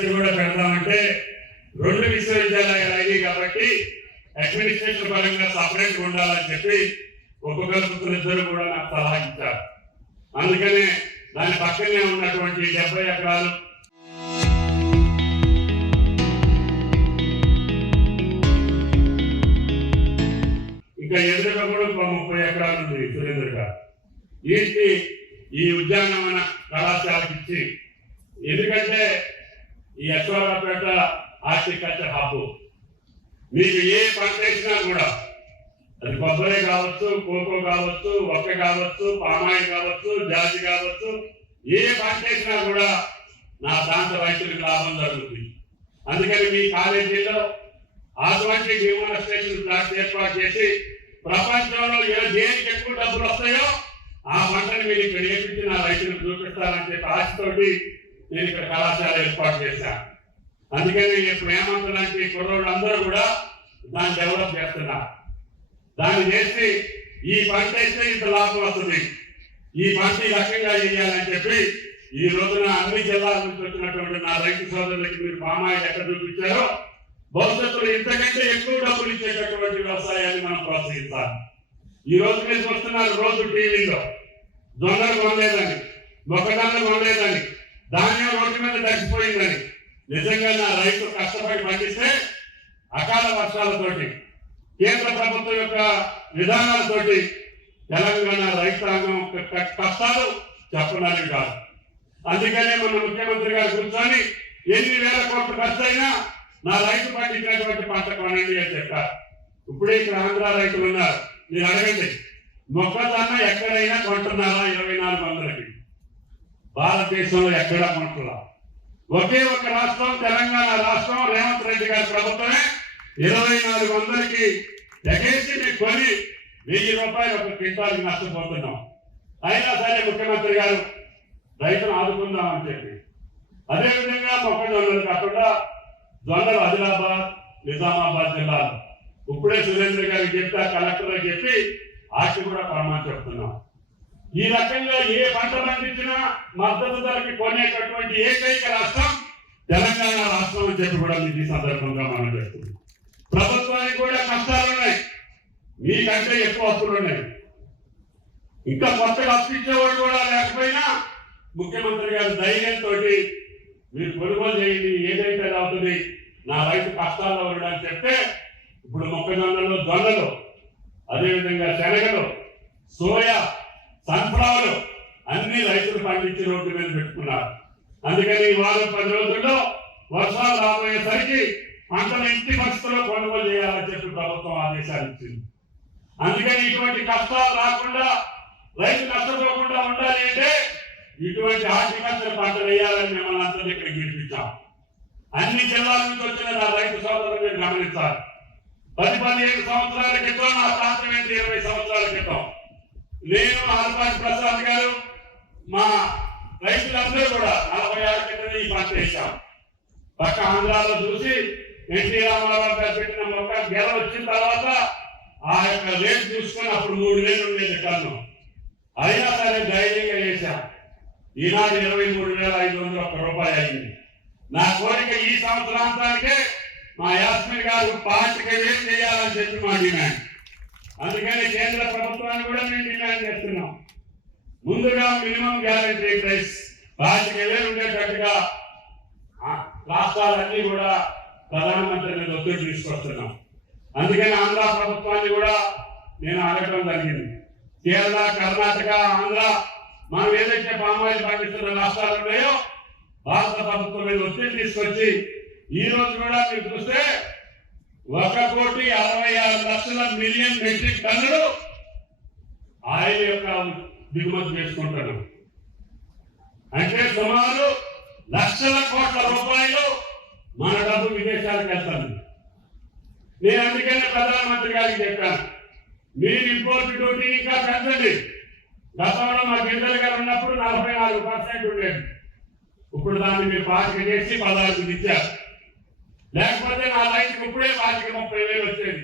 University కూడా పెడదామంటే 2 విశ్వవిద్యాలయాలు అయినాయి కాబట్టి అడ్మినిస్ట్రేషన్ పరంగా సపరేట్గా ఉండాలని చెప్పి ఉపకులపతులు ఇద్దరు కూడా నాకు సలహా ఇచ్చారు. అందుకనే దాని పక్కనే ఉన్నటువంటి 70 ఎకరాలు ఇంకా ఎదురుగా కూడా 30 ఎకరాలు ఉంది సురేంద్రగా. వీటికి ఈ ఉద్యానవన కళాశాలకు ఇచ్చి, ఎందుకంటే ఈ అశ్వారావుపేట హార్టికల్చర్ హబ్ మీకు ఏ పంట వేసినా కూడా అది కొబ్బరి కావచ్చు, కోకో కావచ్చు, ఒక్క కావచ్చు, పామాయిల్ కావచ్చు, జాతి కావచ్చు, ఏ పంట వేసినా కూడా నా దాంట్లో రైతులకు లాభం జరుగుతుంది. అందుకని మీ కాలేజీలో అటువంటి డిమాన్స్ట్రేషన్ ప్లాంట్ ఏర్పాటు చేసి ప్రపంచంలో దేనికి ఎక్కువ డబ్బులు వస్తాయో ఆ పంటని మీరు ఇక్కడ వేపించి నా రైతులకు చూపిస్తారని చెప్పి ఆశతోటి నేను ఇక్కడ కళాశాల ఏర్పాటు చేశాను. అందుకని ఇప్పుడు హేమంత్ లాంటి కుర్రోళ్ళు అందరూ కూడా దాన్ని డెవలప్ చేస్తున్నారు. దాన్ని చేసి ఈ పంట వేస్తే ఇంత లాభం వస్తుంది, ఈ పంట ఈ రకంగా చేయాలని చెప్పి ఈ రోజున అన్ని జిల్లాల నుంచి వచ్చినటువంటి నా రైతు సోదరులకి మీరు పామాయిల్ ఎక్కడ చూపించారో భవిష్యత్తులో ఇంతకంటే ఎక్కువ డబ్బులు ఇచ్చేటటువంటి వ్యవసాయాన్ని మనం ప్రోత్సహించాలి. ఈ రోజు మీరు చూస్తున్నారు రోజు టీవీలో జొన్నలు కొనలేదని, మొక్కజొన్నలు కొనలేదని, ధాన్యం రోడ్డు మీద తగ్గిపోయిందని. నిజంగా నా రైతు కష్టపడి పండిస్తే అకాల వర్షాలతోటి కేంద్ర ప్రభుత్వం యొక్క విధానాలతోటి తెలంగాణ రైతాంగం కష్టాలు చెప్పడానికి కాదు. అందుకనే మన ముఖ్యమంత్రి గారు కూర్చొని ఎన్ని వేల కోట్ల ఖర్చు అయినా నా రైతు పండించినటువంటి పంట కొనండి అని చెప్పారు. ఇప్పుడే ఇక్కడ ఆంధ్ర రైతులు ఉన్నారు, మీరు అడగండి మొక్కజొన్న ఎక్కడైనా కొంటున్నారా? 2400కి భారతదేశంలో ఎక్కడా కొంటున్నా. ఒకే ఒక రాష్ట్రం తెలంగాణ రాష్ట్రం, రేవంత్ రెడ్డి గారి ప్రభుత్వమే 2400కి ఎగేసి మీకు కొని 1000 రూపాయలు ఒక క్వింటాల్కి నష్టపోతున్నాం. అయినా సరే ముఖ్యమంత్రి గారు రైతును ఆదుకుందామని చెప్పి అదేవిధంగా మొక్కజొన్నలు కాకుండా జొన్నలు ఆదిలాబాద్, నిజామాబాద్ జిల్లాలు ఇప్పుడే సురేంద్ర గారికి చెప్తా, కలెక్టర్ చెప్పి ఆకి కూడా ప్రమాణం చెప్తున్నాం. ఈ రకంగా ఏ పంట పండించినా మద్దతు ధరకి కొనేటటువంటి ఏకైక రాష్ట్రం తెలంగాణ రాష్ట్రం అని చెప్పి కూడా మీకు ఈ సందర్భంగా మనం చేస్తుంది. ప్రభుత్వానికి కూడా కష్టాలు ఉన్నాయి, మీకంటే ఎక్కువ అప్పులు ఉన్నాయి. ఇంకా కొత్తగా అప్పు ఇచ్చేవాడు కూడా లేకపోయినా ముఖ్యమంత్రి గారి ధైర్యంతో మీరు కొనుగోలు చేయండి, ఏదైతే అవుతుంది నా రైతు కష్టాల్లో ఉండని చెప్తే ఇప్పుడు మొక్కజొన్నలు, జొన్నలు, అదేవిధంగా శనగలు, సోయా, సన్ఫ్లవర్ అన్ని రైతులు పండించి రోడ్డు మీద పెట్టుకున్నారు. అందుకని ఈ వారం 10 రోజుల్లో వర్షాలు రాబోయేసరికి పంటలు ఇంటి పరిస్థితుల్లో కొనుగోలు చేయాలని చెప్పి ప్రభుత్వం ఆదేశాలు ఇచ్చింది. అందుకని ఇటువంటి కష్టాలు రాకుండా రైతు నష్టపోకుండా ఉండాలి అంటే ఇటువంటి హార్టికల్చర్ పంటలు వేయాలని మిమ్మల్ని అంతా ఇక్కడికి పిలిపించాం. అన్ని జిల్లాల నుంచి వచ్చిన నా రైతు సోదరులు మీరు గమనించాలి. 10-15 సంవత్సరాల క్రితం, నా ప్రాంతం ఏంటి 20 సంవత్సరాల క్రితం నేను ఆల్పాటి ప్రసాద్ గారు మా రైతులందరూ కూడా 46 క్రితం ఈ పంట వేశాం. పక్క ఆంధ్రాలో చూసి ఎన్టీ రామారావు గారు పెట్టిన మొక్క గెల వచ్చిన తర్వాత ఆ యొక్క రేటు చూసుకొని అప్పుడు 3000 ఉండేది టన్ను. అయినా సరే ధైర్యంగా వేశాం. ఈనాడు 23,501 రూపాయలు అయింది. నా కోరిక ఈ సంవత్సరాంతానికే మా యాస్మిన్ గారు 25,000 చేయాలని చెప్పి మా డిమాండ్. అందుకని కేంద్ర ప్రభుత్వాన్ని కూడా మేము డిమాండ్ చేస్తున్నాం. ముందుగా మినిమం గ్యారెంటీ ప్రైస్ 25,000 ఉండేటట్టుగా రాష్ట్రాలన్నీ కూడా ప్రధానమంత్రి మీద ఒత్తిడి తీసుకొస్తున్నాం. అందుకని ఆంధ్ర ప్రభుత్వాన్ని కూడా నేను అడగడం జరిగింది. కేరళ, కర్ణాటక, ఆంధ్ర మనం ఏదైతే పామాయిల్ పండిస్తున్న రాష్ట్రాలు ఉన్నాయో భారత ప్రభుత్వం మీద ఒత్తిడి తీసుకొచ్చి ఈ రోజు కూడా మీరు చూస్తే 1,66,00,000 మెట్రిక్ టన్నులు ఆయిల్ యొక్క దిగుమతి చేసుకుంటున్నాం. అంటే సుమారు లక్షల కోట్ల రూపాయలు మన డబ్బు విదేశాలకు వెళ్తాను. నేను అందుకనే ప్రధానమంత్రి గారికి చెప్పాను, మీరు ఇంపోర్ట్ డ్యూటీ ఇంకా పెంచండి. గతంలో మా గిరిజల గారు ఉన్నప్పుడు 44% ఉండేది. ఇప్పుడు దాన్ని మీరు 25 చేసి 16 ఇచ్చారు. లేకపోతే నా రైతుకు ఇప్పుడే 25-30,000 వచ్చేది.